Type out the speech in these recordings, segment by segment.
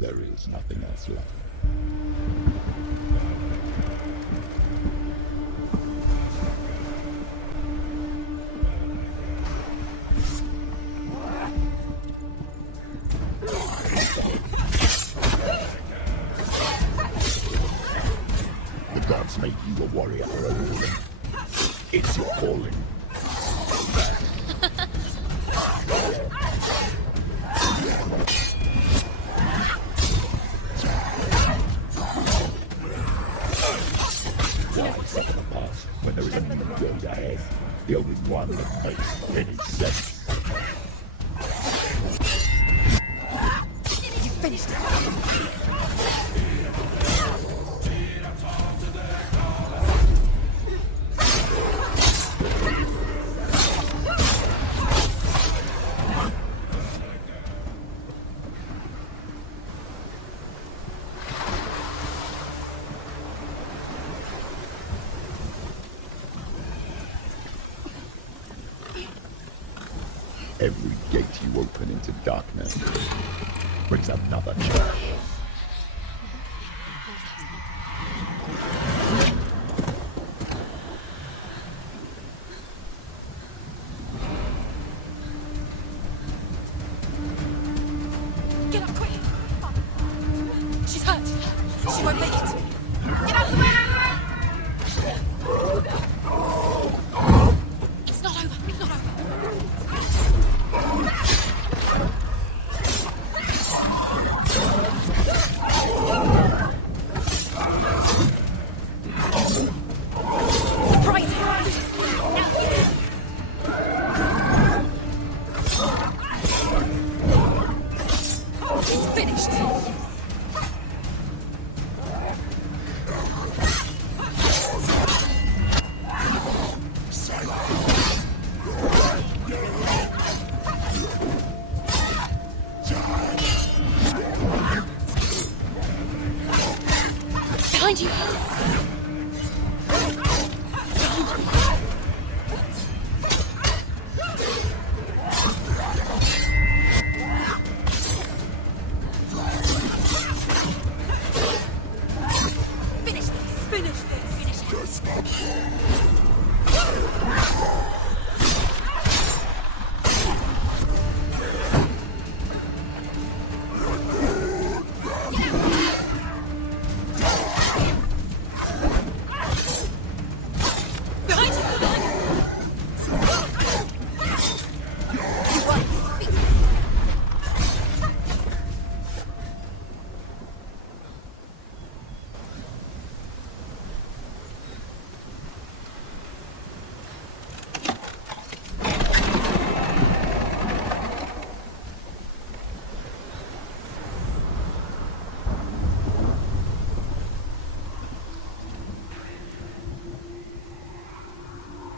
There is nothing else left. The gods made you a warrior for a reason. It's your calling. Why suffer the past when there is a new road ahead? The only one that makes any sense. You finished it. Every gate you open into darkness brings another church. Get up quick! She's hurt. She won't make it. Get out of the way! It's not over. It's not over. Behind you!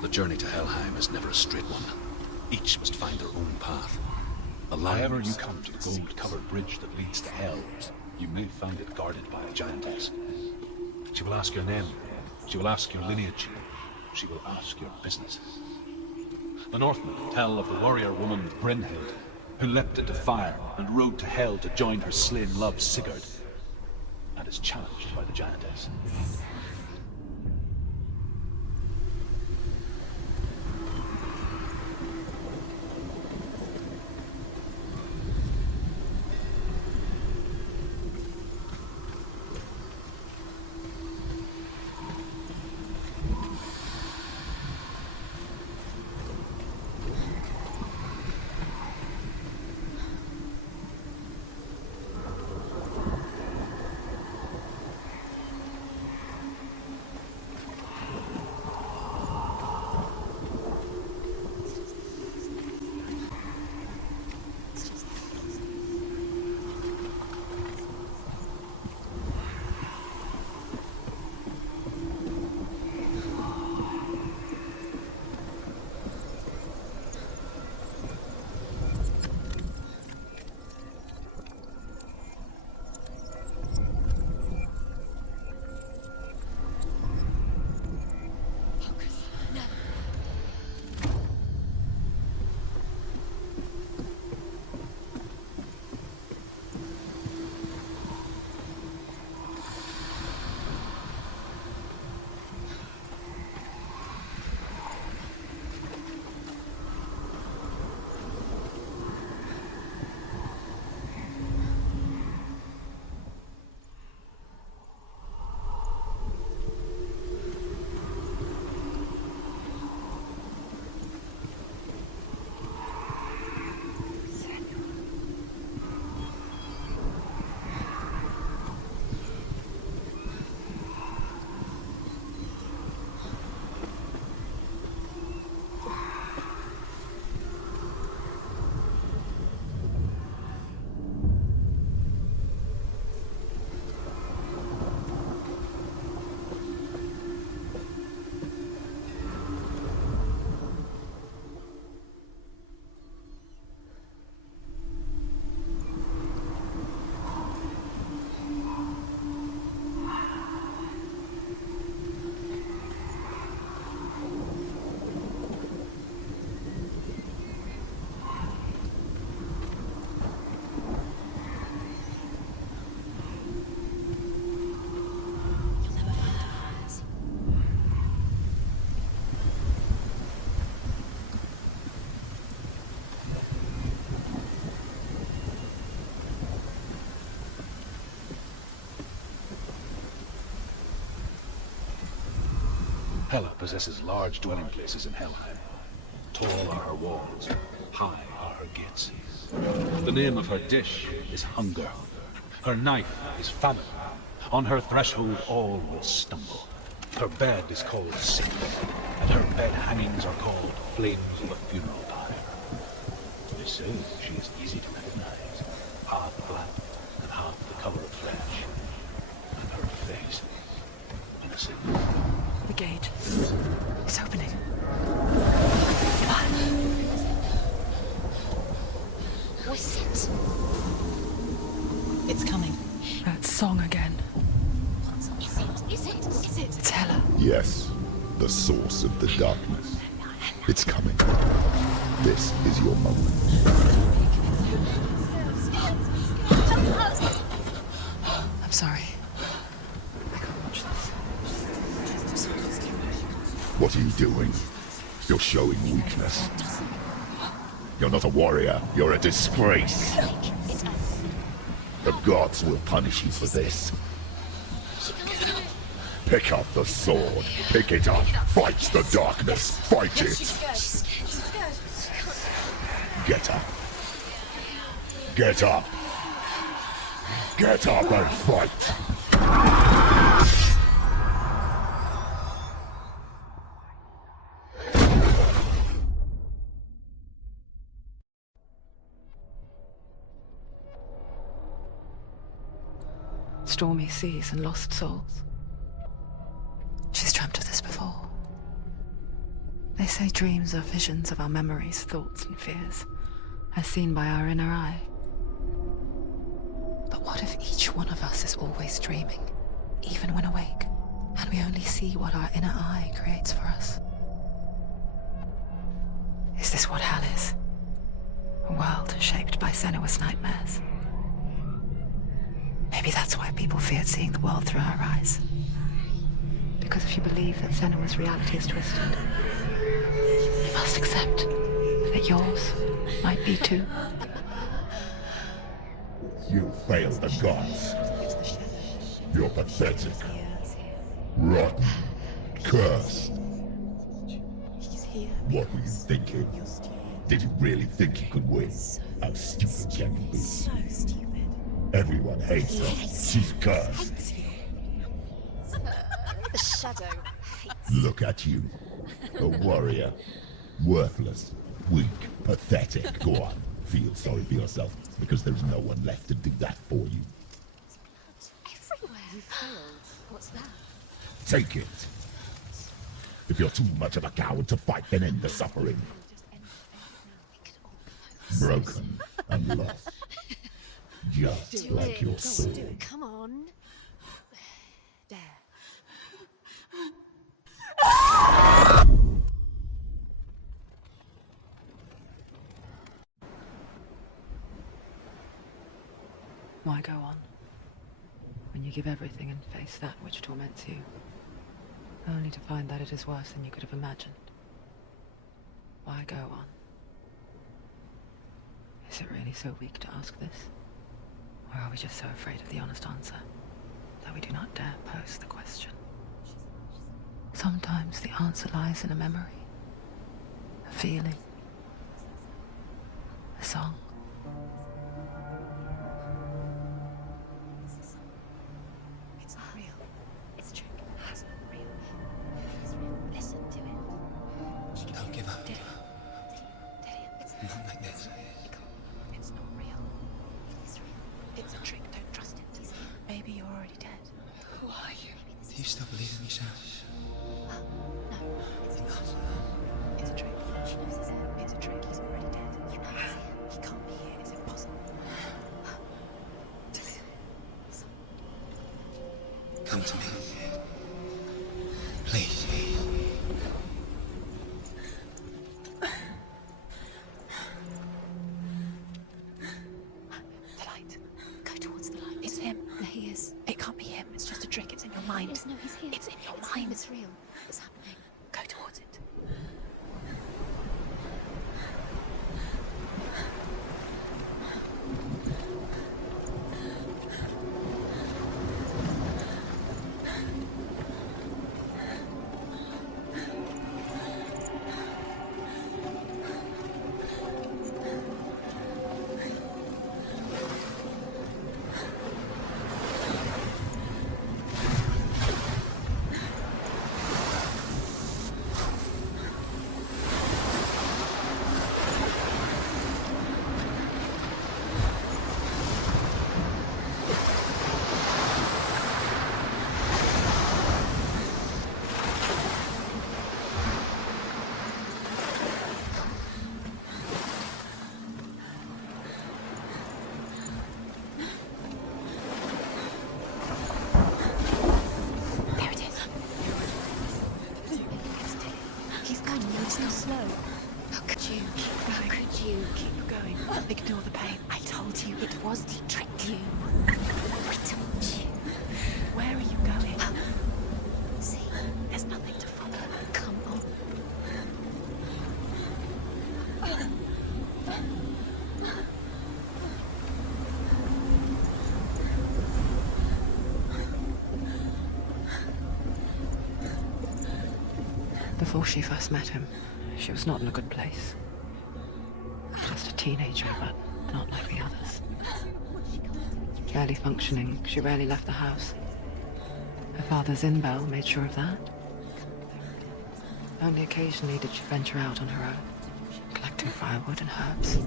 The journey to Helheim is never a straight one. Each must find their own path. However you come to the gold-covered bridge that leads to Hell, you may find it guarded by a giantess. She will ask your name. She will ask your lineage. She will ask your business. The Northmen tell of the warrior woman Brynhild, who leapt into fire and rode to Hell to join her slain love Sigurd, and is challenged by the giantess. Hela possesses large dwelling places in Helheim. Tall are her walls, high are her gates. The name of her dish is hunger. Her knife is famine. On her threshold all will stumble. Her bed is called sickbed, and her bed hangings are called flames of a funeral pyre. They say she is easy to recognize, half black and half the color of flesh. And her face, innocent. The gate. It's opening. Was it? It's coming. That song again. Is it? Is it? Is it? It's Hela. Yes, the source of the darkness. It's coming. This is your moment. I'm sorry. I can't watch this. What are you doing? You're showing weakness. You're not a warrior. You're a disgrace. The gods will punish you for this. Pick up the sword. Pick it up. Fight the darkness. Fight it. Get up. Get up. Get up and fight. Stormy seas and lost souls. She's dreamt of this before. They say dreams are visions of our memories, thoughts, and fears, as seen by our inner eye. But what if each one of us is always dreaming, even when awake, and we only see what our inner eye creates for us? Is this what hell is? A world shaped by Senua's nightmares? Maybe that's why people feared seeing the world through her eyes. Because if you believe that Senua's reality is twisted, you must accept that yours might be too. You failed the gods. You're pathetic. Rotten. Cursed. What were you thinking? Did you really think you could win? How stupid can you be? So stupid. Everyone hates her. She's cursed. The shadow hates. Look at you. A warrior. Worthless. Weak. Pathetic. Go on. Feel sorry for yourself, because there's no one left to do that for you. Everywhere. You failed. What's that? Take it. If you're too much of a coward to fight, then end the suffering. Broken and lost. Just Do like it. your Go on, soul. do it. Come on. There. Why go on? When you give everything and face that which torments you, only to find that it is worse than you could have imagined. Why go on? Is it really so weak to ask this? Or are we just so afraid of the honest answer that we do not dare pose the question? Sometimes the answer lies in a memory, a feeling, a song. It's not real. It's a trick. It's not real. It's real. Listen to it. Don't give up. Dillion. It's Not like this. It's not real. It is real. It's a trick. Don't trust it. Maybe you're already dead. Who are you? Do you still believe in yourself? No, it's not. It's a trick. She knows it's him. It's a trick. He's already dead. You know he's here. He can't be here. It's impossible. Come to me. Please. The light. Go towards the light. It's him. There he is. It can't be him. It's just a trick. It's in your mind. No, he's here. It's in your mind. It's real. It's happening. Go towards it. was to trick you. I told you. Where are you going? See, there's nothing to follow. Come on. Before she first met him, she was not in a good place. Just a teenager, but not like the others. Barely functioning, she rarely left the house. Her father's in-bell made sure of that. Only occasionally did she venture out on her own, collecting firewood and herbs.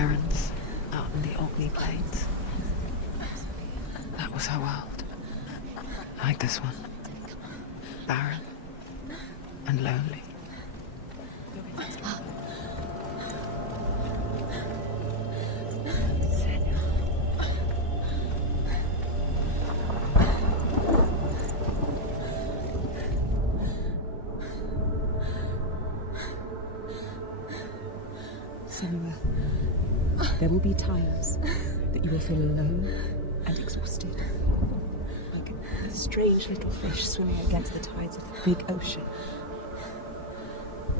Errands out in the Orkney Plains. That was her world. Like this one. Barren and lonely. Senua, there will be times that you will feel alone and exhausted, like a strange little fish swimming against the tides of the big ocean.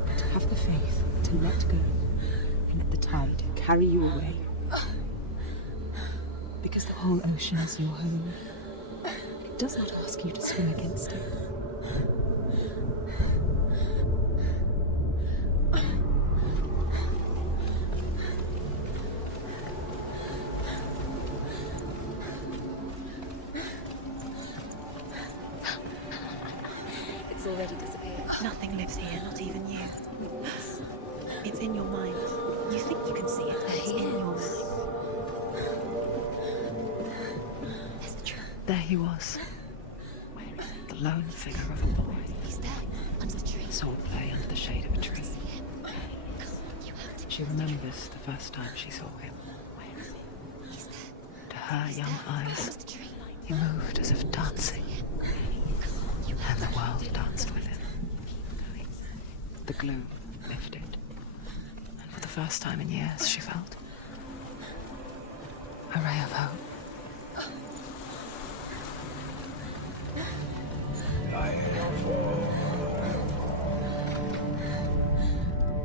But have the faith to let go and let the tide carry you away. Because the whole ocean is your home. It does not ask you to swim against it. Already disappeared. Nothing lives here, not even you. It's in your mind. You think you can see it, but it's in your mind. There's the truth. There he was. Where is it? The lone figure of a boy. He's there, under the tree. Swordplay under the shade of a tree. See him. Come on, you have to. She remembers the first time she saw him. Where is it? He's there. To her young Under eyes, the tree. he moved as if dancing, and the world danced with him. The gloom lifted, and for the first time in years, she felt a ray of hope.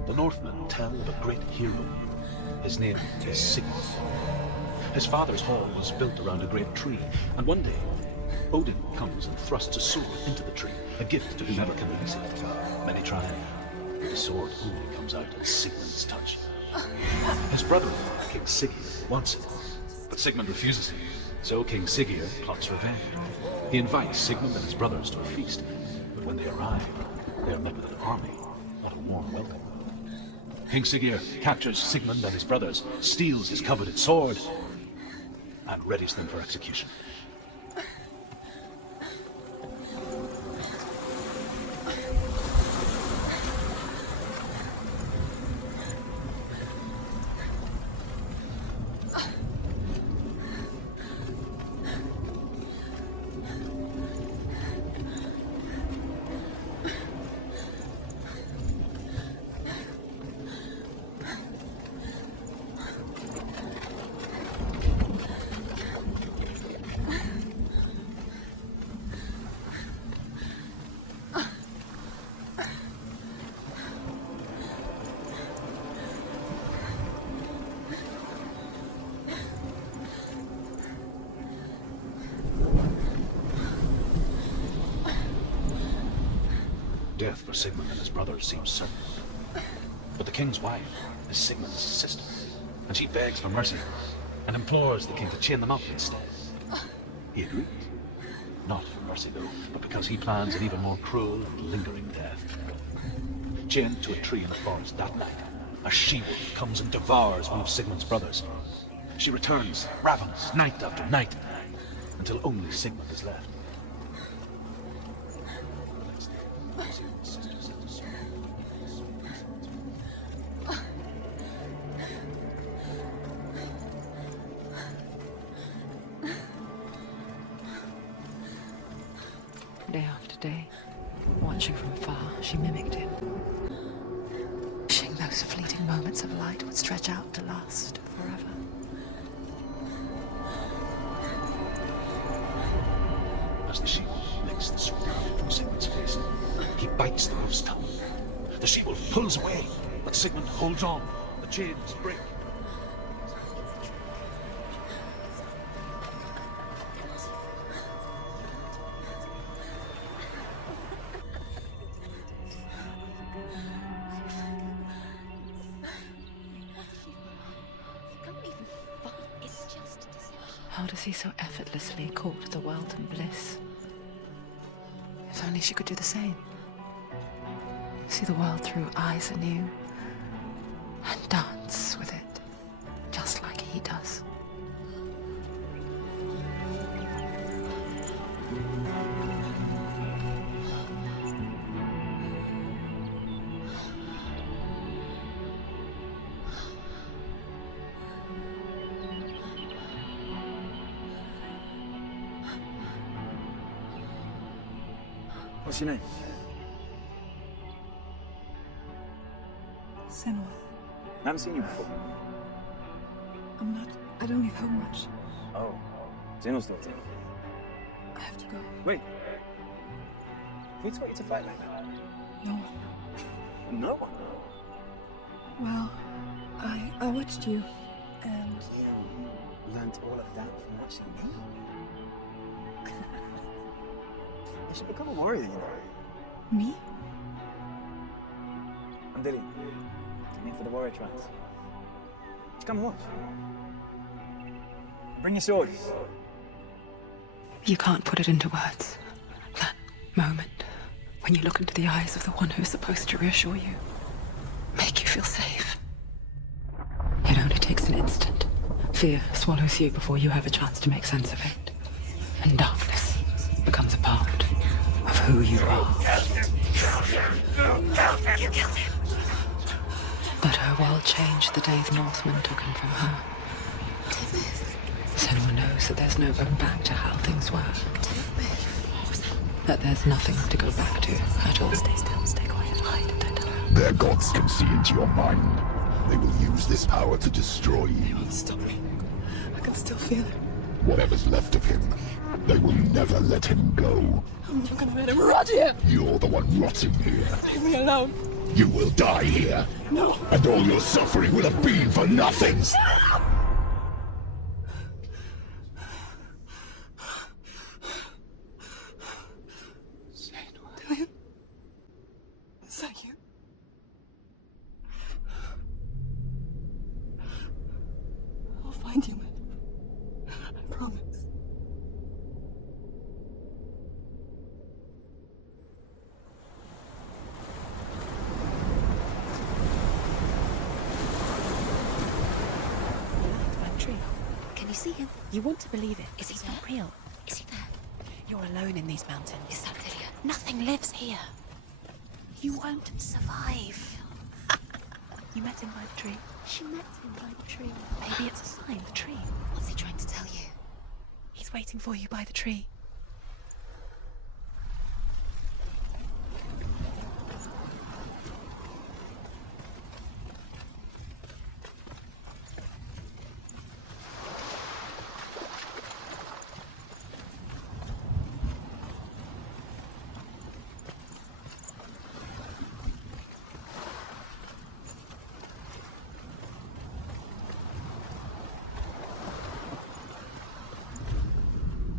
The Northmen tell of a great hero. His name is Sigmund. His father's hall was built around a great tree, and one day, Odin comes and thrusts a sword into the tree, a gift to whoever can release it. Many try, but the sword only comes out at Sigmund's touch. His brother, King Siggeir, wants it, but Sigmund refuses it. So King Siggeir plots revenge. He invites Sigmund and his brothers to a feast, but when they arrive, they are met with an army, not a warm welcome. King Siggeir captures Sigmund and his brothers, steals his coveted sword, and readies them for execution. Death for Sigmund and his brothers seems certain. But the king's wife is Sigmund's sister, and she begs for mercy and implores the king to chain them up instead. He agrees. Not for mercy, though, but because he plans an even more cruel and lingering death. Chained to a tree in the forest that night, a she-wolf comes and devours one of Sigmund's brothers. She returns, ravens, night after night, until only Sigmund is left. Day after day, watching from afar, she mimicked him. Wishing those fleeting moments of light would stretch out to last forever. bites the wolf's tongue. The she-wolf pulls away, but Sigmund holds on. The chains break. How does he so effortlessly court the world and bliss? If only she could do the same. See the world through eyes anew and dance with it, just like he does. What's your name? Senua. I haven't seen you before. I don't leave home much. Oh, Zenua's daughter. I have to go. Wait. Who taught you to fight like that? No one. No one. Well, I watched you, and You learned all of that from watching me? You should become a warrior, you know. me? I'm Dillion. I'm in for the warrior trials. Just come and watch. Bring your swords. You can't put it into words. That moment when you look into the eyes of the one who's supposed to reassure you, make you feel safe. It only takes an instant. Fear swallows you before you have a chance to make sense of it. And darkness becomes a part of who you are. You killed him. But her world changed the day the Northmen took him from her. Senua knows that there's no going back to how things were. That there's nothing to go back to at all. Stay still, stay quiet, hide, don't tell her. Their gods can see into your mind. They will use this power to destroy you. Stop me. I can still feel it. Whatever's left of him, they will never let him go. I'm not gonna let him rot here. You're the one rotting here. Leave me alone. You will die here. No. And all your suffering will have been for nothing. Dillion? Is that you? I'll find you, man. I promise. Tree. Can you see him? You want to believe it. Is he not real? Is he there? You're alone in these mountains. Is that Dillion? Nothing lives here. You won't survive. You met him by the tree. She met him by the tree. Maybe it's a sign, the tree. What's he trying to tell you? He's waiting for you by the tree.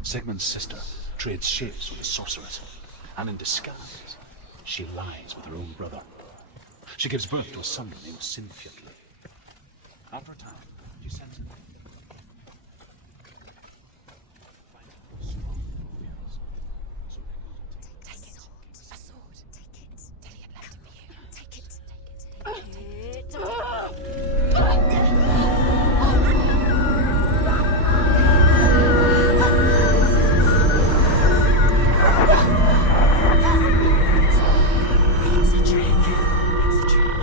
Sigmund's sister trades shapes with a sorceress, and in disguise, she lies with her own brother. She gives birth to a son named Sinfjotli. After a time, she sends him. Take it. A sword. Take it. Dillion left it for you. Take it. Take it. It's a trick. It's a trick.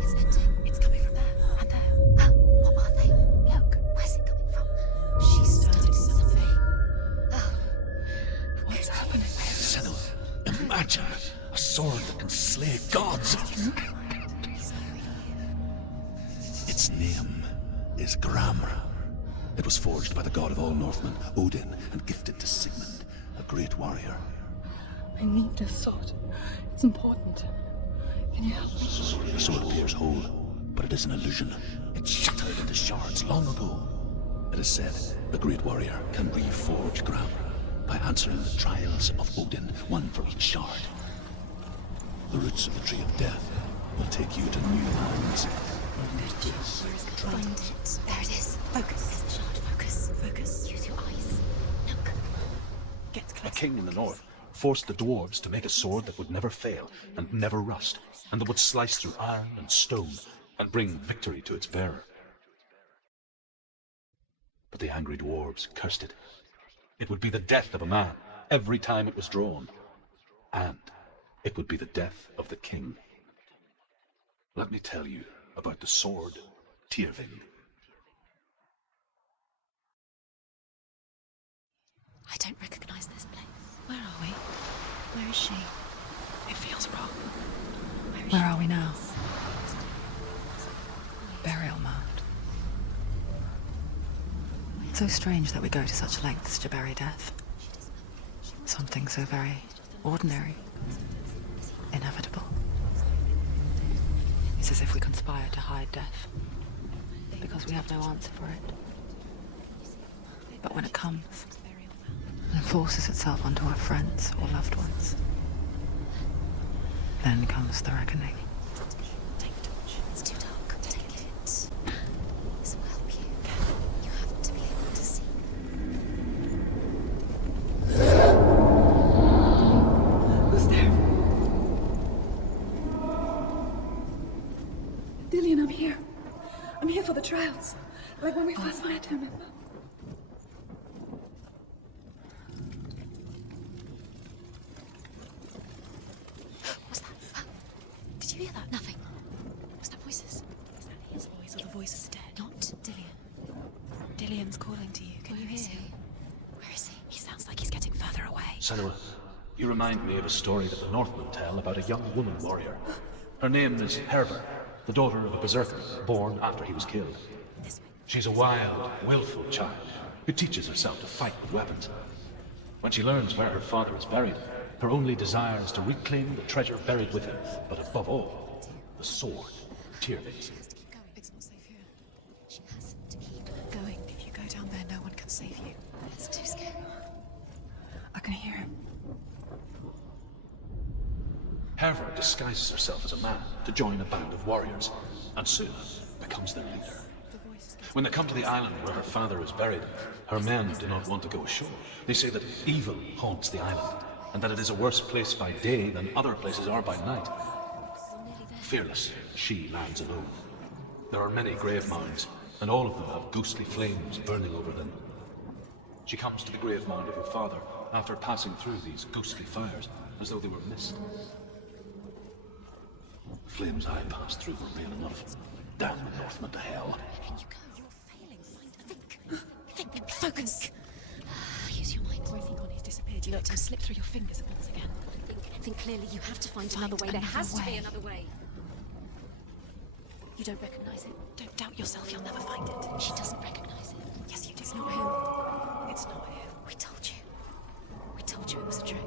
It's ending. It's coming from there and there. Oh, what are they? Look, where's it coming from? She started something. Oh, What's happening? Senua, imagine a sword that can slay gods. Its name is Gramr. It was forged by the god of all Northmen, Odin, and gifted to Sigmund, a great warrior. I need this sword. It's important. Can you help me? The sword appears whole, but it is an illusion. It shattered into shards long ago. It is said the great warrior can reforge ground by answering the trials of Odin, one for each shard. The roots of the tree of death will take you to new lands. Find it. There it is. Focus. Shard, focus. Focus. Use your eyes. Look. Get A close. king in the north forced the dwarves to make a sword that would never fail and never rust, and that would slice through iron and stone and bring victory to its bearer. But the angry dwarves cursed it. It would be the death of a man every time it was drawn, and it would be the death of the king. Let me tell you about the sword Tyrving. I don't recognize this place. Where are we? Where is she? It feels wrong. Where is Where she? are we now? Burial mound. So strange that we go to such lengths to bury death. Something so very ordinary, inevitable. It's as if we conspire to hide death, because we have no answer for it. But when it comes, and forces itself onto our friends or loved ones, then comes the reckoning. Take a torch. It's too dark. Take it. This will help you. You have to be able to see. Who's there? Dillion, I'm here. I'm here for the trials. Like when we first met, remember? What's that? Did you hear that? Nothing. Was that voices? Is that his voice or the voice is dead? Not Dillion. Dillion's calling to you. Can you hear him? Where is he? He sounds like he's getting further away. Senua, you remind me of a story that the Northmen tell about a young woman warrior. Her name is Herva, the daughter of a berserker born after he was killed. This way. She's a wild, willful child who teaches herself to fight with weapons. When she learns where her father is buried, her only desire is to reclaim the treasure buried with him, but above all, the sword, Tyrving. She has to keep going. It's not safe here. She has to keep going. If you go down there, no one can save you. It's too scary. I can hear him. Herva disguises herself as a man to join a band of warriors, and soon becomes their leader. When they come to the island where her father is buried, her men do not want to go ashore. They say that evil haunts the island, and that it is a worse place by day than other places are by night. Fearless, she lands alone. There are many grave mounds, and all of them have ghostly flames burning over them. She comes to the grave mound of her father after passing through these ghostly fires, as though they were mist. The flames I passed through were real enough. Damn the Northmen to hell. Can you go? You're failing. Think. Focus. Use your mind. Where has he gone? He's disappeared. You let him slip through your fingers once again. Think clearly. You have to find another way. There has to be another way. You don't recognize it. Don't doubt yourself. You'll never find it. She doesn't recognize it. Yes, you do. It's not him. It's not him. We told you. We told you it was a trick.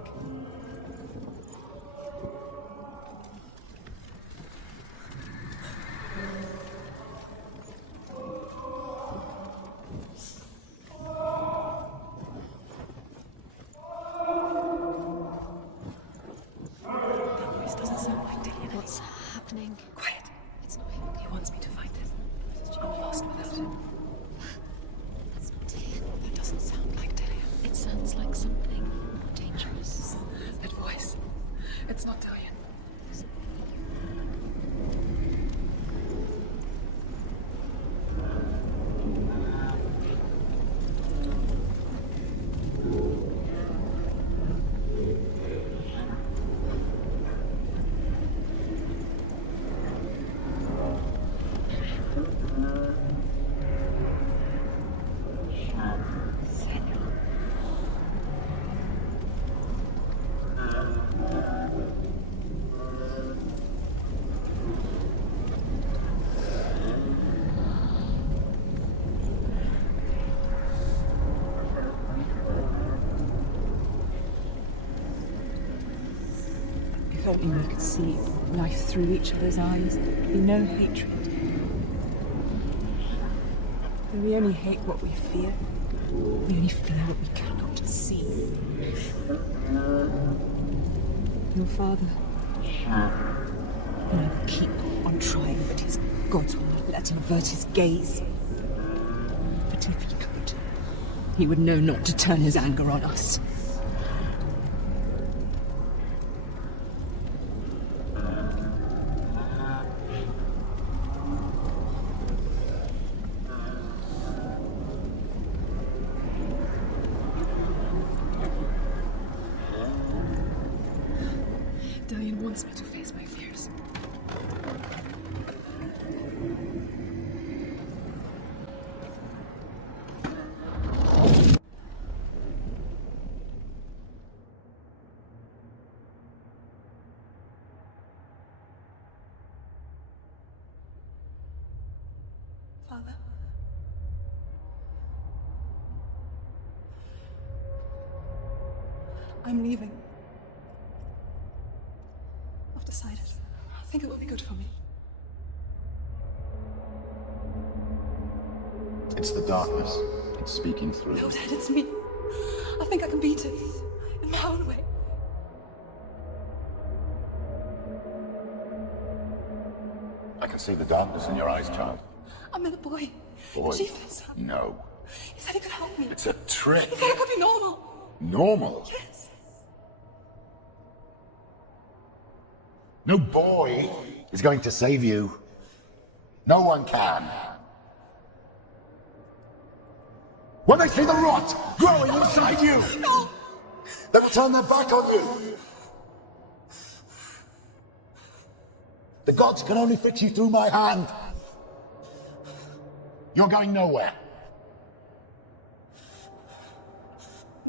What's happening? Quiet. It's not him. He wants me to find him. I'm lost without him. That's not Dillion. That doesn't sound like Dillion. It sounds like something dangerous. And we could see life through each other's eyes. There'd be no hatred. Though we only hate what we fear. We only fear what we cannot see. Your father. He will keep on trying, but his gods will not let him avert his gaze. But if he could, he would know not to turn his anger on us. Dillion wants me to face my fears. Father? I'm leaving. I've decided. I think it will be good for me. It's the darkness. It's speaking through. No, Dad, it's me. I think I can beat it. In my own way. I can see the darkness in your eyes, child. I met a boy. Boy? The chief is. No. He said he could help me. It's a trick. He said I could be normal. Normal? Yes. No boy is going to save you. No one can. When they see the rot growing inside you, No. they will turn their back on you. The gods can only fix you through my hand. You're going nowhere.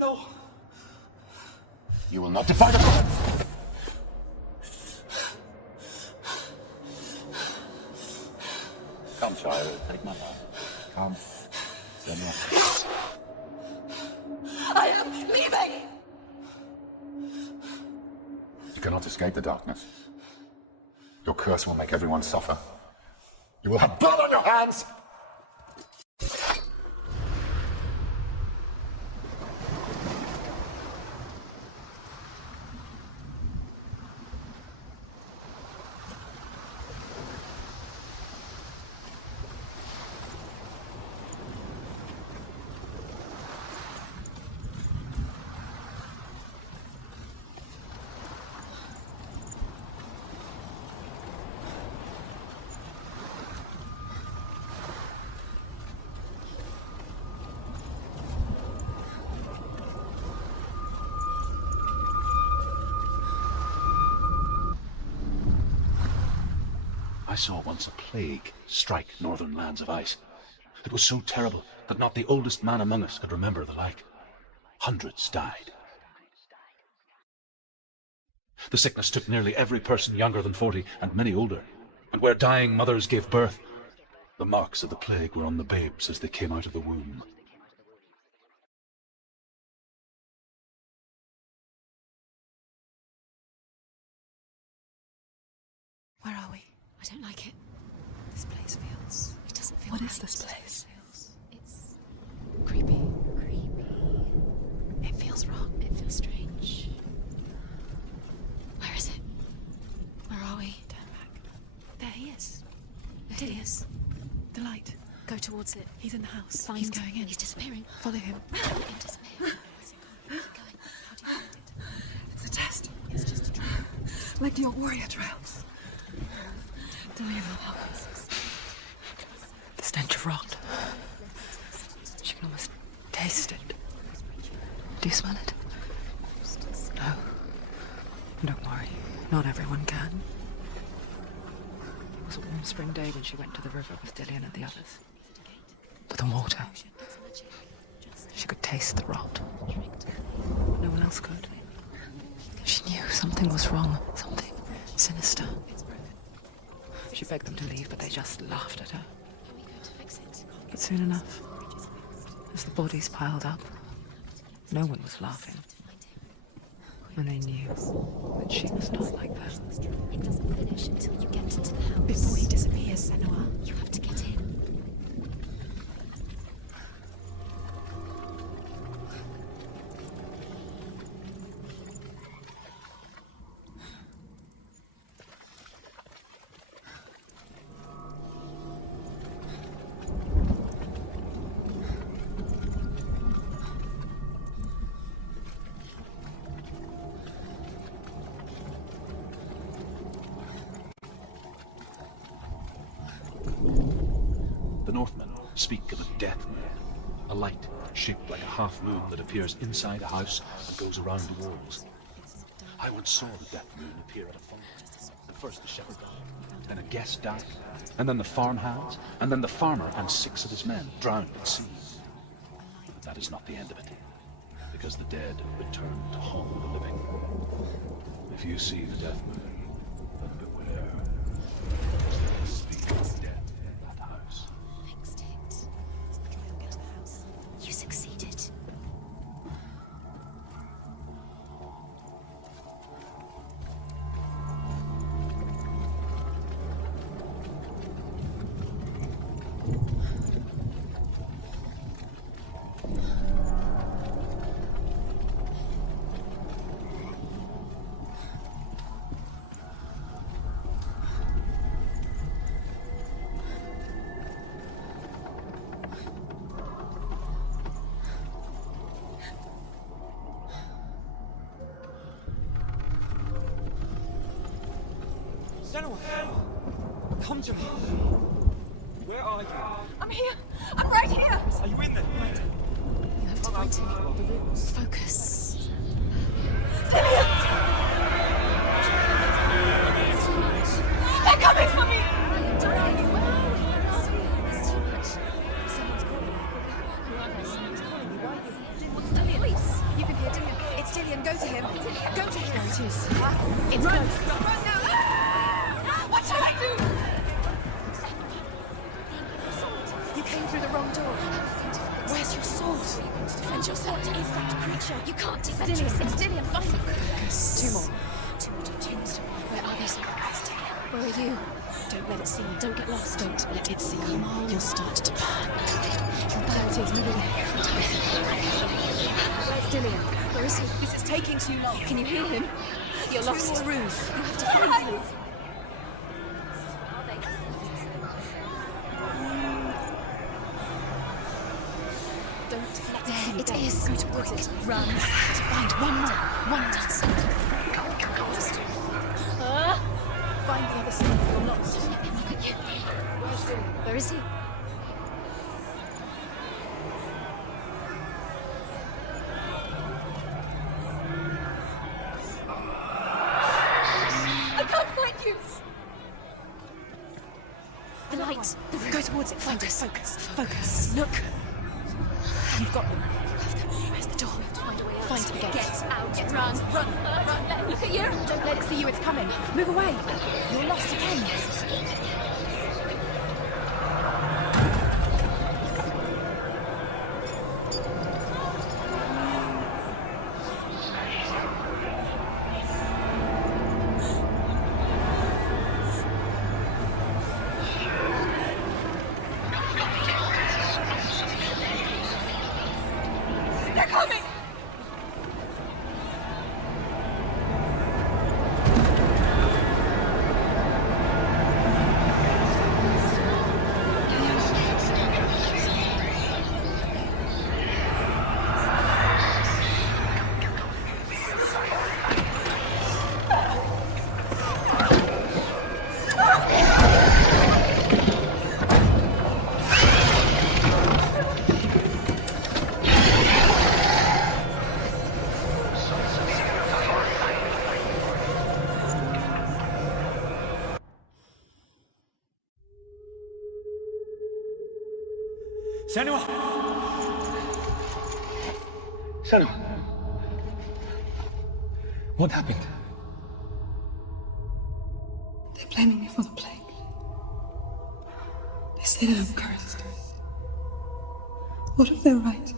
No. You will not defy the gods. Come, child, take my hand. Come. Senua. I am leaving! You cannot escape the darkness. Your curse will make everyone suffer. You will have blood on your hands! I saw once a plague strike northern lands of ice. It was so terrible that not the oldest man among us could remember the like. Hundreds died. The sickness took nearly every person younger than 40, and many older. And where dying mothers gave birth, the marks of the plague were on the babes as they came out of the womb. Where are we? I don't like it. This place feels... It doesn't feel What right. is this place? It's creepy. It feels wrong. It feels strange. Where is it? Where are we? Turn back. There he is. There he is. The light. Go towards it. He's in the house. He's going in. He's disappearing. Follow him. He's disappearing. Keep going. How do you find it? It's a test. It's just a trail. Like your warrior trails. Dillion will help us. The stench of rot. She can almost taste it. Do you smell it? No. Don't worry. Not everyone can. It was a warm spring day when she went to the river with Dillion and the others. But the water. She could taste the rot. No one else could. She knew something was wrong. Something sinister. She begged them to leave, but they just laughed at her. But soon enough, as the bodies piled up, no one was laughing. And they knew that she was not like that. It doesn't finish until you get into the house. Before he disappears, Senua, you have to get in. The Northmen speak of a death moon, a light shaped like a half moon that appears inside a house and goes around the walls. I once saw the death moon appear at a farm. First the shepherd died, then a guest died, and then the farmhands, and then the farmer and 6 of his men drowned at sea. But that is not the end of it, because the dead return to haunt the living. If you see the death moon, then beware. You succeeded. Senua! Come to me! Where are you? I'm here! I'm right here! Are you in there? You have to find him. Focus. They're coming for me! It's too much. Someone's calling you. Someone's calling you. Why are you? What's Dillion? Please. You can hear Dillion. It's Dillion. Go to him. Go to him. There it is. It's close. Run now! What shall I do? You came through the wrong door. Where's your sword? Defend yourself. What is that creature? You can't defend yourself. It's Dillion. Focus. 2 more. 2 more. Where are they? It's Dillion. Where are you? Don't let it see you. Don't get lost. Don't let it see you. Come on. You'll start to burn. There it is. Move away. Where's Dillion? Where is he? This is taking too long. Can you hear him? You're lost. 2 more rooms. You have to find him. There it is. Go towards it. Run. To find one more. Find the other side. You're lost. Where's Dillion? Where is he? I can't find you. The light. Go towards it. Focus. Look. You've got them. You have them. Where's the door? We have to find a way out. Find the gate. Get out. Run. Let it look at you. Don't let it see you. It's coming. Move away. You're lost again. They're coming! Senua! Senua! What happened? They're blaming me for the plague. They say that I'm cursed. What if they're right?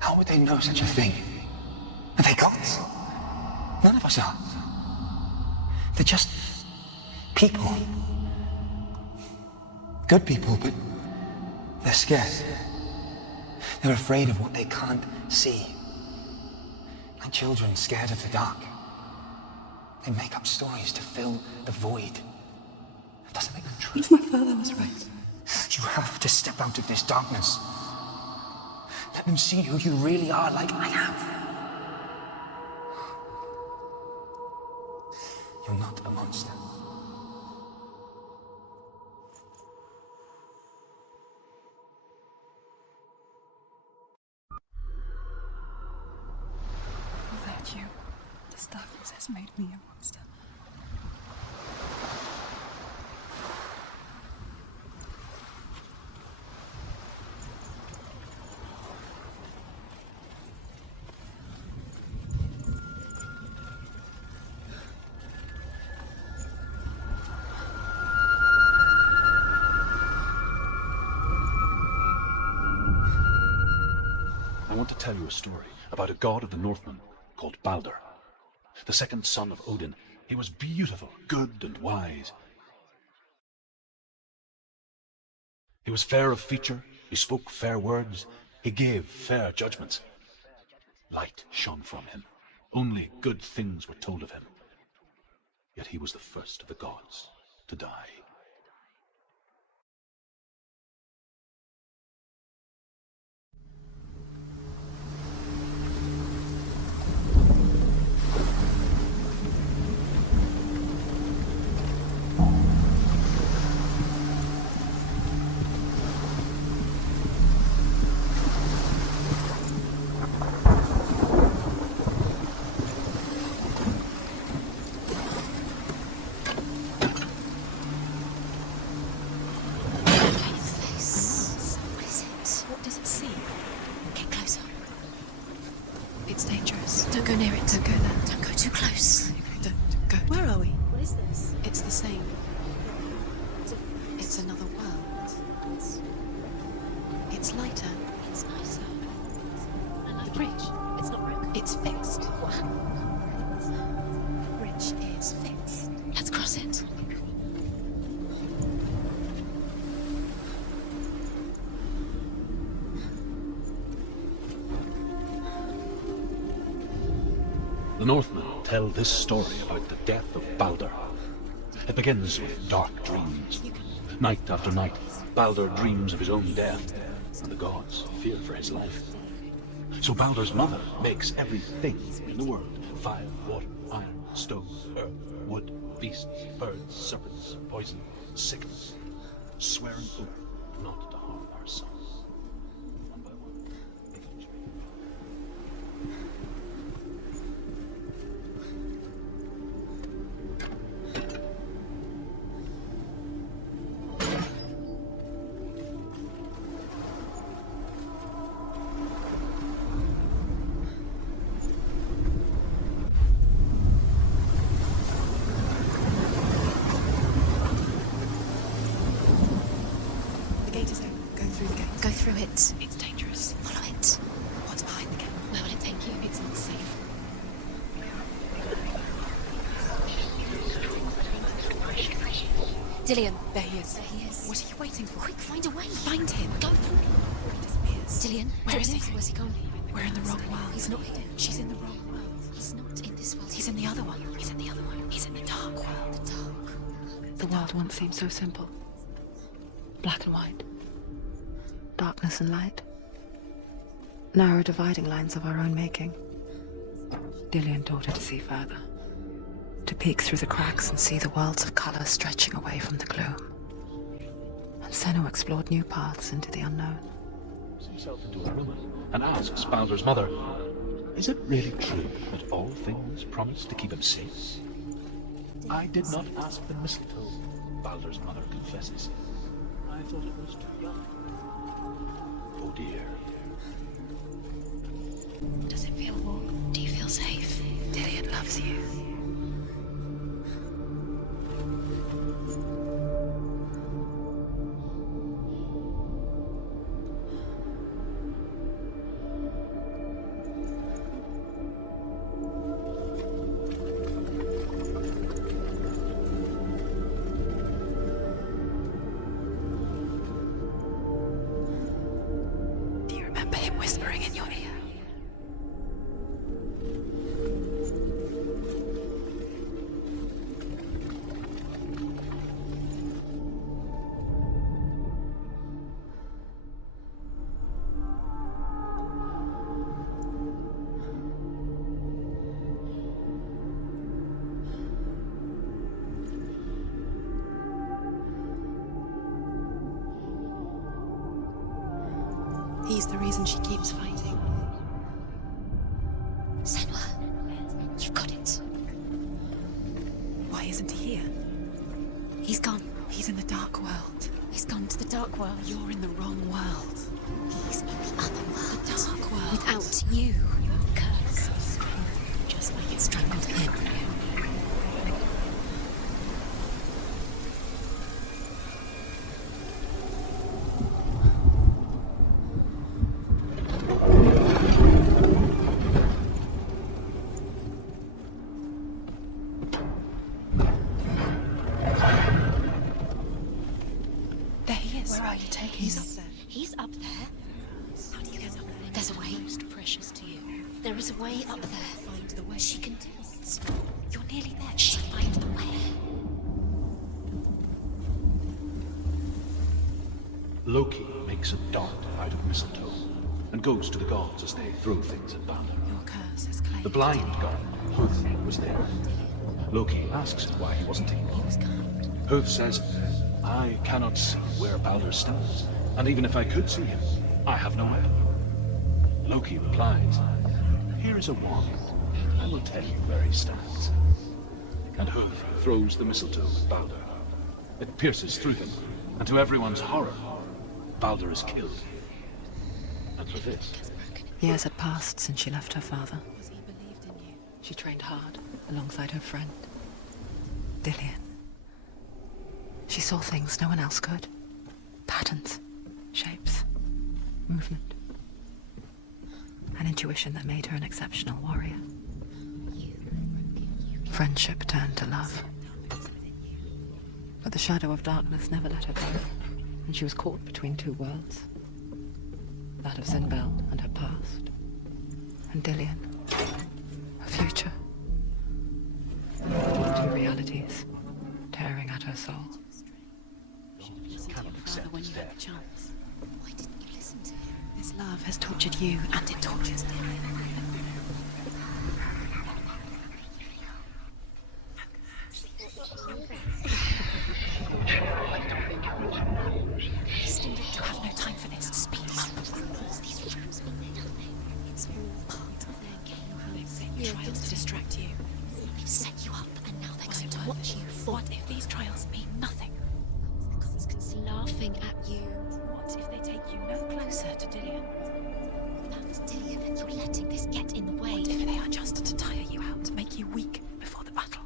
How would they know such a thing? Are they gods? None of us are. They're just people. Good people, but they're scared. They're afraid of what they can't see. Like children scared of the dark. They make up stories to fill the void. That doesn't make them true. What if my father was right? You have to step out of this darkness. Let them see who you really are, like I have. You're not a monster. Without you, this darkness has made me a monster. I want to tell you a story about a god of the Northmen called Baldur, the second son of Odin. He was beautiful, good, and wise. He was fair of feature, he spoke fair words, he gave fair judgments. Light shone from him, only good things were told of him. Yet he was the first of the gods to die. The Northmen tell this story about the death of Baldur. It begins with dark dreams. Night after night, Baldur dreams of his own death, and the gods fear for his life. So Baldur's mother makes everything in the world: fire, water, iron, stone, earth, wood, beasts, birds, serpents, poison, sickness, swear an oath not to harm our son. One by one, eventually. It's dangerous. Follow it. What's behind the gate? Where will it take you? It's not safe. Dillion. There he is. There he is. What are you waiting for? Quick, find a way. Find him. Go. He disappears. Dillion, where is he? Where's he gone? We're in the wrong world. He's not here. She's in the wrong world. He's not in this world. He's in the other one. He's in the other one. He's in the dark world. The dark. The world once seemed so simple. Black and white. Darkness and light. Narrow dividing lines of our own making. Dillion taught her to see further. To peek through the cracks and see the worlds of color stretching away from the gloom. And Senua explored new paths into the unknown. Himself into a woman and asks Baldur's mother, "Is it really true that all things promise to keep him safe?" "I did not ask the mistletoe," Baldur's mother confesses. "I thought it was too young." Oh dear. Does it feel warm? Do you feel safe? Dillion loves you. whispering in your ear. He's the reason she keeps fighting. Senua, you've got it. Why isn't he here? He's gone. He's in the dark world. He's gone to the dark world. You're in the wrong world. He's in the other world. The dark world. Without you. Curse. Just like it strangled him. He's up there. He's up there? How do you get up there? There's a way. Most precious to you. There is a way up there. Find the way. She can do it. You're nearly there. She'll find the way. Loki makes a dart out of mistletoe and goes to the gods as they throw things at Balder. Your curse has claimed. The blind god, Hoof, was there. Loki asks him why he wasn't here. Hoof says, I cannot see where Balder stands, and even if I could see him, I have no weapon. Loki replies, here is a wand. I will tell you where he stands. And Hoof throws the mistletoe at Balder. It pierces through him, and to everyone's horror, Balder is killed. And for this... Years had passed since she left her father. She trained hard alongside her friend, Dillion. She saw things no one else could. Patterns, shapes, movement. An intuition that made her an exceptional warrior. Friendship turned to love. But the shadow of darkness never let her go, and she was caught between two worlds. That of Sinbel and her past, and Dillion, her future. Two realities tearing at her soul. When you had the chance. Why didn't you listen to him? This love has tortured you, and it tortures Dillion. You have no time for this. Speed up. It's all part of their game. They've set trials to distract you. They've set you up, and now they're going to watch you. What if these trials mean nothing? Laughing at you. What if they take you no closer to Dillion? That's Dillion, and you're letting this get in the way. What if they are just to tire you out, make you weak before the battle?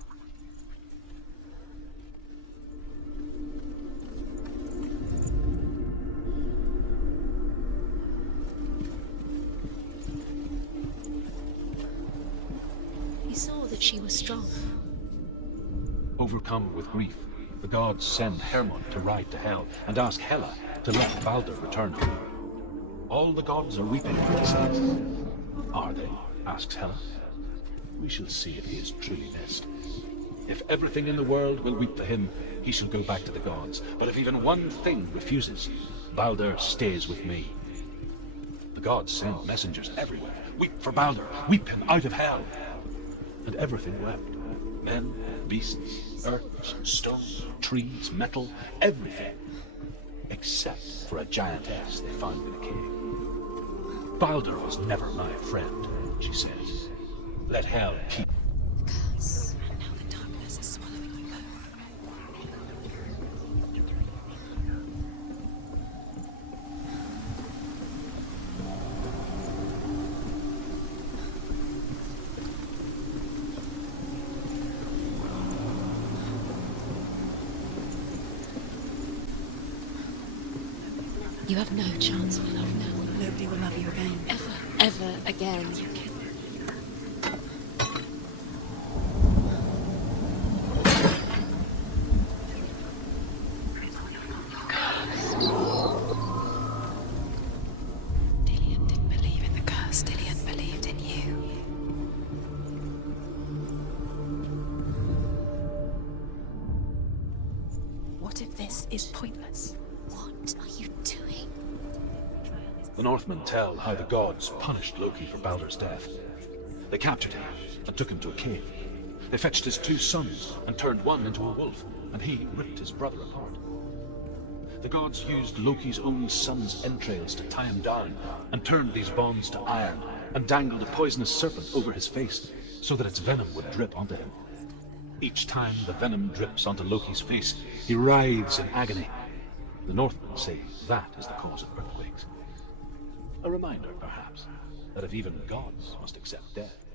You saw that she was strong. Overcome with grief, the gods send Hermod to ride to Hell and ask Hela to let Balder return to her. All the gods are weeping, he says. Are they? Asks Hela. We shall see if he is truly missed. If everything in the world will weep for him, he shall go back to the gods. But if even one thing refuses, Balder stays with me. The gods send messengers everywhere. Weep for Balder. Weep him out of Hell. And everything wept. Men, beasts, earth, stone, trees, metal, everything. Except for a giantess they found in a cave. Balder was never my friend, she says. Let Hell keep... The curse. And now the darkness is swallowing you both. You have no chance for love now. Nobody will love you again. Ever again. Dillion didn't believe is pointless. What are you doing? The Northmen tell how the gods punished Loki for Baldur's death. They captured him and took him to a cave. They fetched his 2 sons and turned one into a wolf, and he ripped his brother apart. The gods used Loki's own son's entrails to tie him down and turned these bonds to iron and dangled a poisonous serpent over his face so that its venom would drip onto him. Each time the venom drips onto Loki's face, he writhes in agony. The Northmen say that is the cause of earthquakes. A reminder, perhaps, that if even gods must accept death,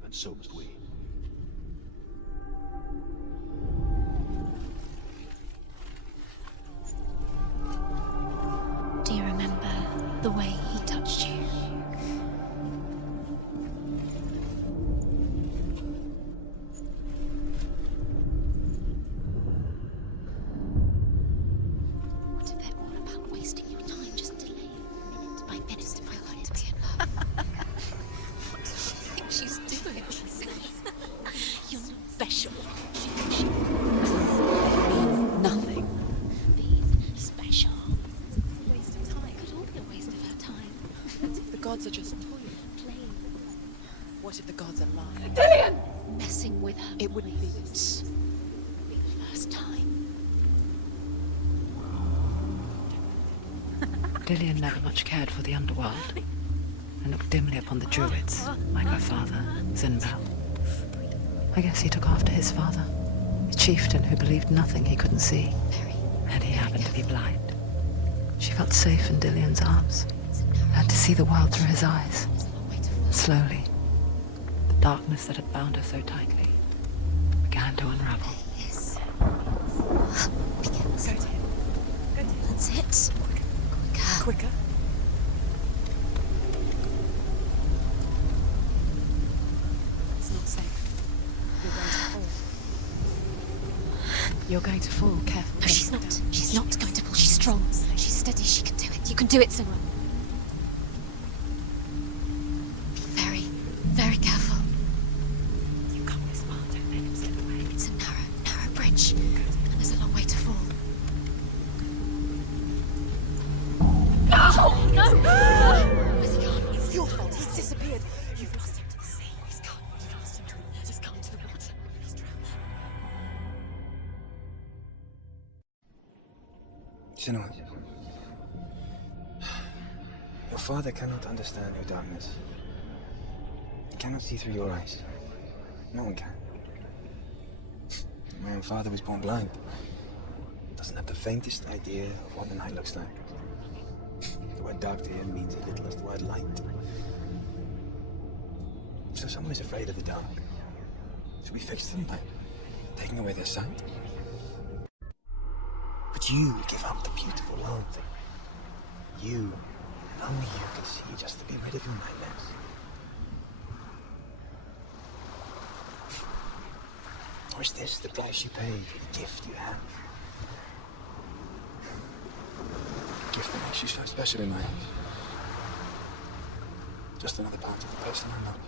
then so must we. Do you remember the way he touched you? What if they're all about wasting your time just delaying minute by minute to feel like to be in love? What does she think she's doing? You're not special. Nothing. Being special. Waste of time. It could all be a waste of her time. What if the gods are just Playing. What if the gods are lying? Dillion! Messing with her. It wouldn't be this. Be the first time. Dillion never much cared for the underworld, and looked dimly upon the druids, like her father, Zinbel. I guess he took after his father, a chieftain who believed nothing he couldn't see, and he happened to be blind. She felt safe in Dillion's arms, learned to see the world through his eyes. Slowly, the darkness that had bound her so tightly began to unravel. Yes. Go to him. Go to him. That's it. Quicker. Quicker. It's not safe. You're going to fall. Careful. No, she's not. She's not going to fall. She's strong. She's steady. She can do it. You can do it, Senua. Be very, very careful. You've come this far. Don't let him slip away. It's a narrow bridge. And there's a long way to fall. No! Where's he gone? It's your fault. He's disappeared. You've lost him to the sea. He's gone. You've lost him. He's gone to the water. He's drowned. Senua, your father cannot understand your darkness. He cannot see through your eyes. No one can. My own father was born blind. Doesn't have the faintest idea of what the night looks like. The word dark to him means as little as the word light. So someone is afraid of the dark. Should we fix them by taking away their sight? But you give up the beautiful world. You, and only you, can see just to be rid of your nightmares. Or is this the price you pay for the gift you have? A gift that makes you so special in my eyes. Just another part of the person I love.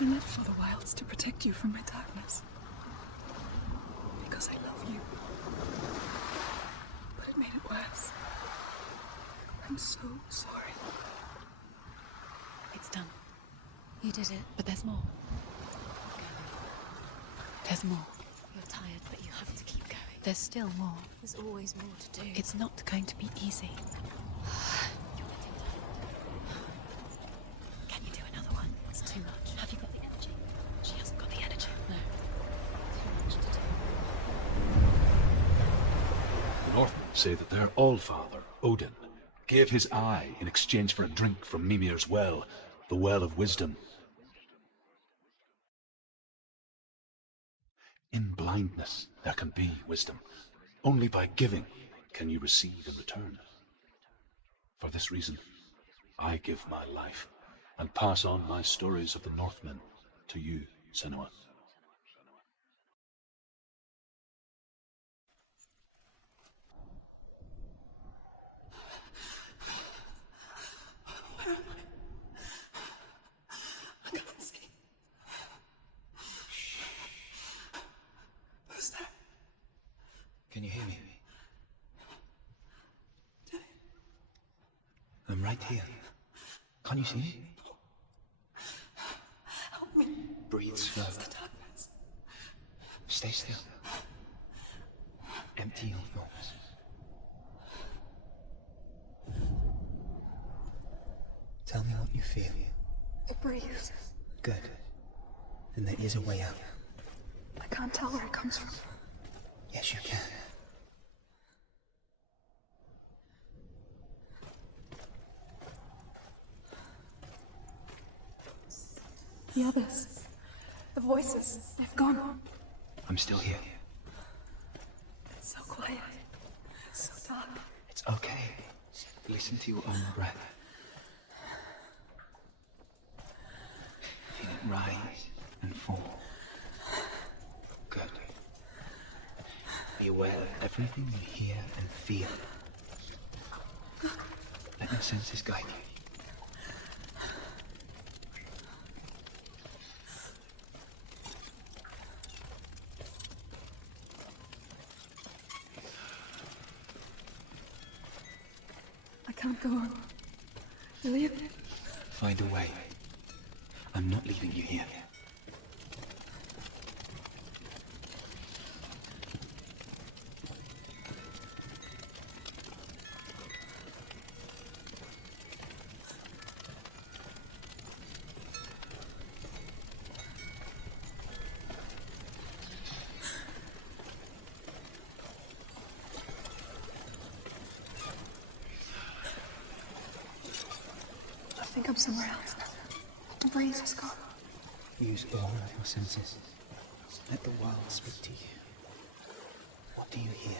I live for the wilds to protect you from my darkness. Because I love you. But it made it worse. I'm so sorry. It's done. You did it. But there's more. There's more. You're tired, but you have to keep going. There's still more. There's always more to do. It's not going to be easy. Can you do another one? It's too much. Have you got the energy? She hasn't got the energy. No. Too much to do. The Northmen say that their Allfather, Odin, gave his eye in exchange for a drink from Mimir's well, the Well of Wisdom. In blindness, there can be wisdom. Only by giving can you receive in return. For this reason, I give my life and pass on my stories of the Northmen to you, Senua. right here. Can't you see it? Help me. Breathe slow. It's the darkness. Stay still. Empty your thoughts. Tell me what you feel. It breathes. Good. Then there is a way out. I can't tell where it comes from. Yes, you can. The others. The voices. They've gone. I'm still here. It's so quiet. So dark. It's okay. Listen to your own breath. Feel it rise and fall. Good. Be aware of everything you hear and feel. Let your senses guide you. I can't go on. Will you? Find a way. I'm not leaving you here. I think I'm somewhere else now. The breeze is gone. Use all of your senses. Let the world speak to you. What do you hear?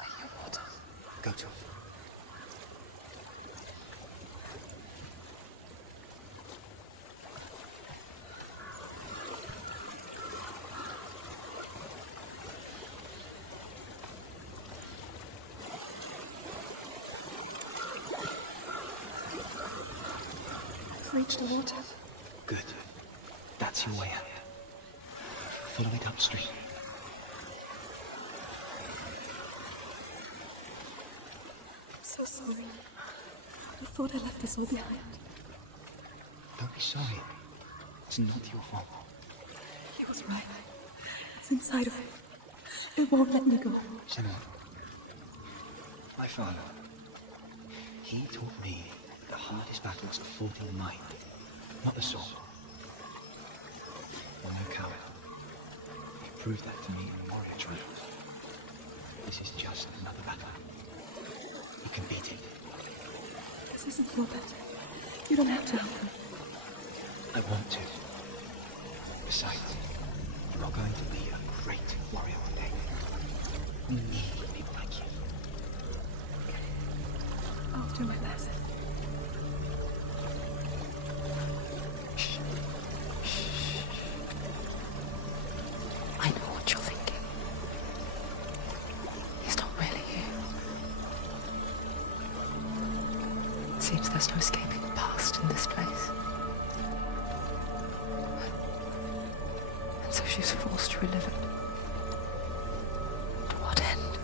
I hear water. Go to it. I've reached the water. Good. That's your way out. Follow it upstream. I'm so sorry. I thought I left this all behind. Don't be sorry. It's not your fault. He was right. It's inside of me. It won't let me go. Senua. My father. He taught me the hardest battles are fought in the mind, not the soul. You're no coward. You proved that to me in warrior trials. This is just another battle. You can beat it. This isn't your battle. You don't have to help me. I want to. Besides, you are going to be a great warrior one day. We need people like you. I'll do my best. I know what you're thinking. He's not really here. It seems there's no escaping the past in this place. And so she's forced to relive it. To what end?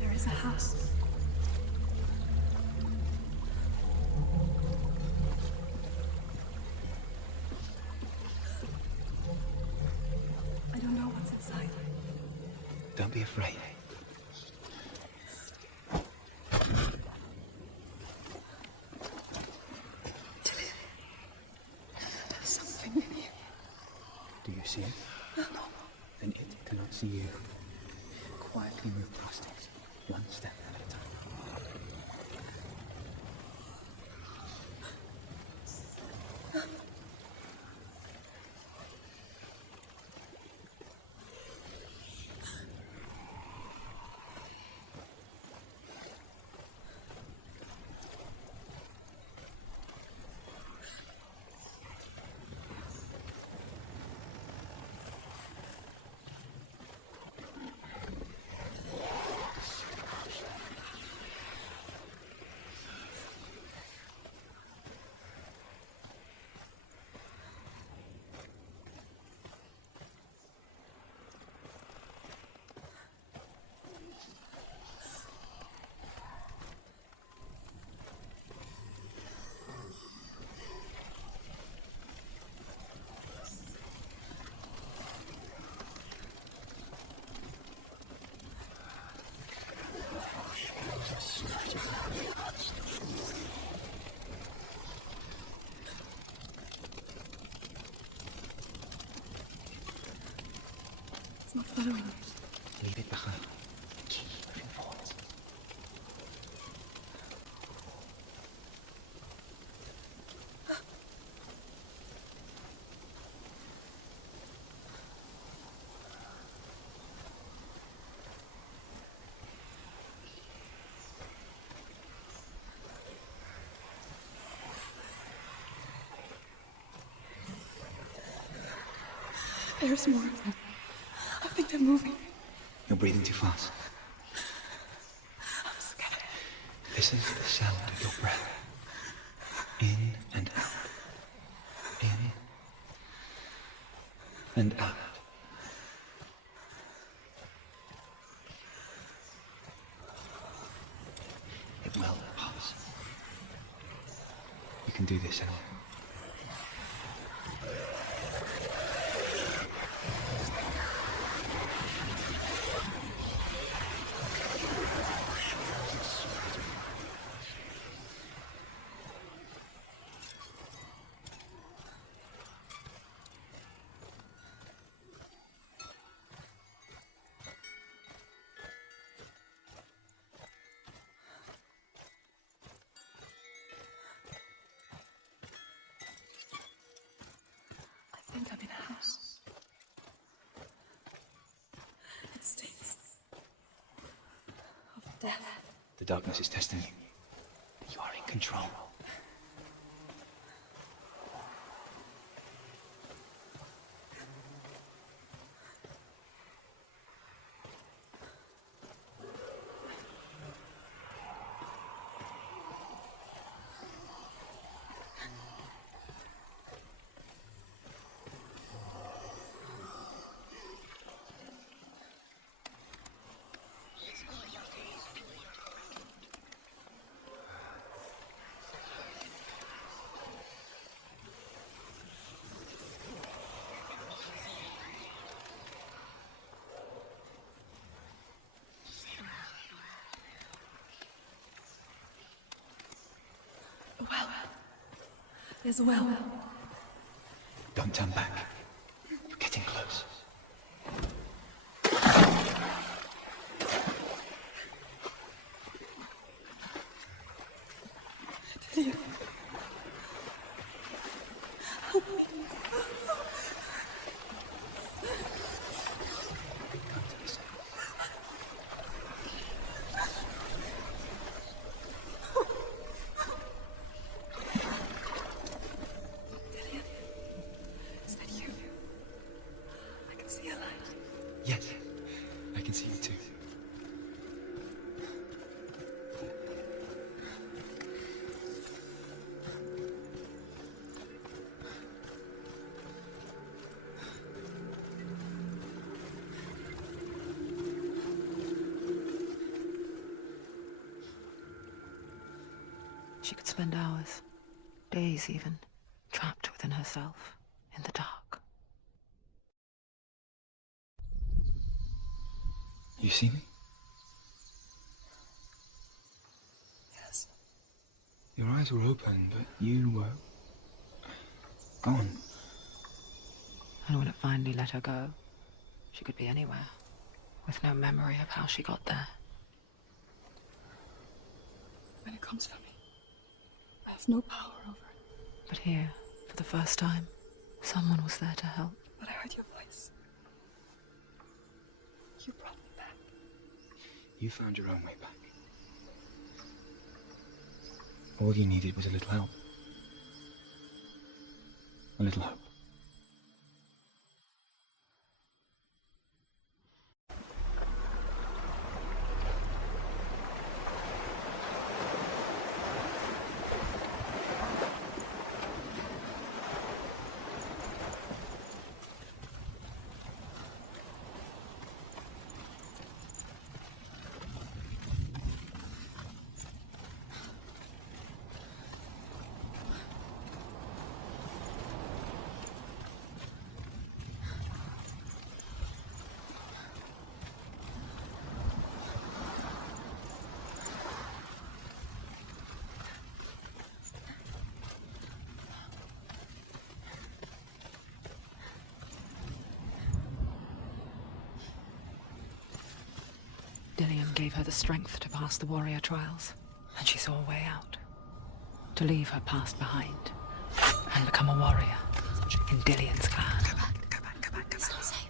There is a house. I don't know what's inside. Don't be afraid. There's something in you. Do you see it? No. Then it cannot see you. Quietly move past it, one step at a time. following it. Leave it behind. Keep moving forward. There's more of them. I think they're moving. You're breathing too fast. I'm scared. Listen to the sound of your breath. In and out. In and out. It will pass. You can do this, Senua. I think I'm in a house. It stinks of death. The darkness is testing you. You are in control. Well, there's a well. Don't turn back. You're getting close. Dillion. Help me. Dillion, is that you? I can see a light. Yes, I can see you too. She could spend hours, days even, trapped within herself, in the dark. You see me? Yes. Your eyes were open, but you were gone. And when it finally let her go, she could be anywhere, with no memory of how she got there. When it comes for me, I have no power over it. But here, for the first time, someone was there to help. But I heard your voice. You brought me back. You found your own way back. All you needed was a little help. A little hope. Dillion gave her the strength to pass the warrior trials, and she saw a way out. To leave her past behind, and become a warrior in Dillion's clan. Go back. It's not safe.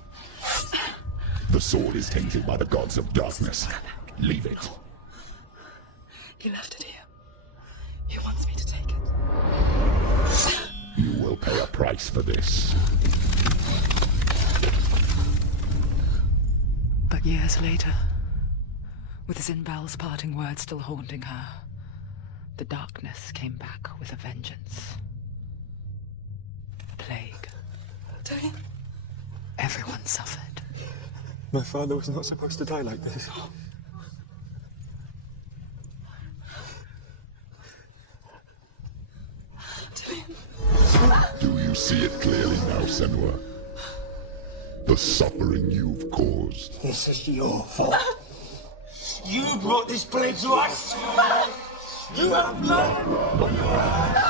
The sword is tainted by the gods of darkness. Leave it. He left it here. He wants me to take it. You will pay a price for this. But years later, with Zinbal's parting words still haunting her, the darkness came back with a vengeance. Plague. Dillion? Everyone suffered. My father was not supposed to die like this. Do you see it clearly now, Senua? The suffering you've caused. This is your fault. You brought this plague to us! You have blood on your hands!